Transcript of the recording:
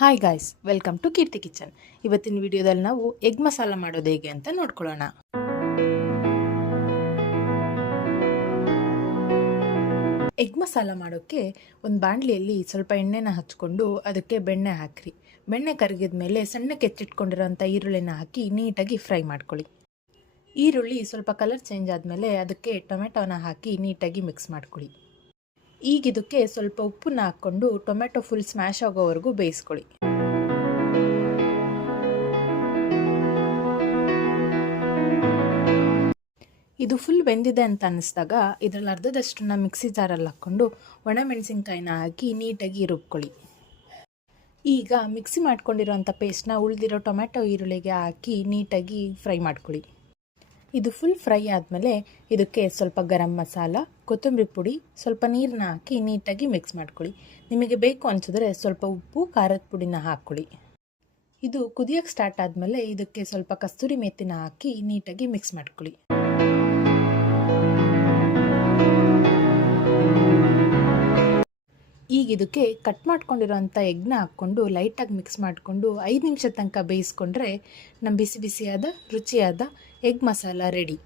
Hi guys, welcome to Keerthi kitchen. ಇವತ್ತಿನ ವಿಡಿಯೋದಲ್ಲಿ ನಾವು ಎಗ್ ಮಸಾಲ ಮಾಡೋದು ಹೇಗೆ ಅಂತ ನೋಡ್ಕೊಳ್ಳೋಣ. ಎಗ್ ಮಸಾಲ ಮಾಡೋಕ್ಕೆ ಒಂದು ಬಾಣಲಿಯಲ್ಲಿ ಸ್ವಲ್ಪ ಎಣ್ಣೆನ ಹಚ್ಕೊಂಡು ಅದಕ್ಕೆ ಬೆಣ್ಣೆ ಹಾಕ್ರಿ. ಬೆಣ್ಣೆ ಕರಗಿದ ಮೇಲೆ ಸಣ್ಣಕ್ಕೆ ಹೆಚ್ಚಿಟ್ಕೊಂಡಿರೋಂಥ ಈರುಳ್ಳಿನ ಹಾಕಿ ನೀಟಾಗಿ ಫ್ರೈ ಮಾಡ್ಕೊಳ್ಳಿ. ಈರುಳ್ಳಿ ಸ್ವಲ್ಪ ಕಲರ್ ಚೇಂಜ್ ಆದಮೇಲೆ ಅದಕ್ಕೆ ಟೊಮೆಟೊನ ಹಾಕಿ ನೀಟಾಗಿ ಮಿಕ್ಸ್ ಮಾಡ್ಕೊಳ್ಳಿ. ಈಗ ಇದಕ್ಕೆ ಸ್ವಲ್ಪ ಉಪ್ಪನ್ನ ಹಾಕ್ಕೊಂಡು ಟೊಮೆಟೊ ಫುಲ್ ಸ್ಮ್ಯಾಶ್ ಆಗೋವರೆಗೂ ಬೇಯಿಸ್ಕೊಳ್ಳಿ. ಇದು ಫುಲ್ ಬೆಂದಿದೆ ಅಂತ ಅನ್ನಿಸ್ದಾಗ ಇದರಲ್ಲಿ ಅರ್ಧದಷ್ಟನ್ನ ಮಿಕ್ಸಿ ಜಾರಲ್ಲಿ ಹಾಕ್ಕೊಂಡು ಒಣಮೆಣಸಿನ್ಕಾಯಿನ ಹಾಕಿ ನೀಟಾಗಿ ರುಬ್ಕೊಳ್ಳಿ. ಈಗ ಮಿಕ್ಸಿ ಮಾಡ್ಕೊಂಡಿರೋಂಥ ಪೇಸ್ಟ್ನ ಉಳಿದಿರೋ ಟೊಮೆಟೊ ಈರುಳ್ಳಿಗೆ ಹಾಕಿ ನೀಟಾಗಿ ಫ್ರೈ ಮಾಡ್ಕೊಳ್ಳಿ. ಇದು ಫುಲ್ ಫ್ರೈ ಆದಮೇಲೆ ಇದಕ್ಕೆ ಸ್ವಲ್ಪ ಗರಂ ಮಸಾಲ, ಕೊತ್ತಂಬರಿ ಪುಡಿ, ಸ್ವಲ್ಪ ನೀರನ್ನ ಹಾಕಿ ನೀಟಾಗಿ ಮಿಕ್ಸ್ ಮಾಡ್ಕೊಳ್ಳಿ. ನಿಮಗೆ ಬೇಕು ಅನಿಸಿದ್ರೆ ಸ್ವಲ್ಪ ಉಪ್ಪು, ಖಾರದ ಪುಡಿನ ಹಾಕ್ಕೊಳ್ಳಿ. ಇದು ಕುದಿಯೋಕ್ಕೆ ಸ್ಟಾರ್ಟ್ ಆದಮೇಲೆ ಇದಕ್ಕೆ ಸ್ವಲ್ಪ ಕಸ್ತೂರಿ ಮೆಥಿನ ಹಾಕಿ ನೀಟಾಗಿ ಮಿಕ್ಸ್ ಮಾಡ್ಕೊಳ್ಳಿ. ಈಗ ಇದಕ್ಕೆ ಕಟ್ ಮಾಡ್ಕೊಂಡಿರೋಂಥ ಎಗ್ನ ಹಾಕ್ಕೊಂಡು ಲೈಟಾಗಿ ಮಿಕ್ಸ್ ಮಾಡಿಕೊಂಡು 5 ನಿಮಿಷ ತನಕ ಬೇಯಿಸ್ಕೊಂಡ್ರೆ ನಮ್ಮ ಬಿಸಿ ಬಿಸಿಯಾದ ರುಚಿಯಾದ ಎಗ್ ಮಸಾಲ ರೆಡಿ.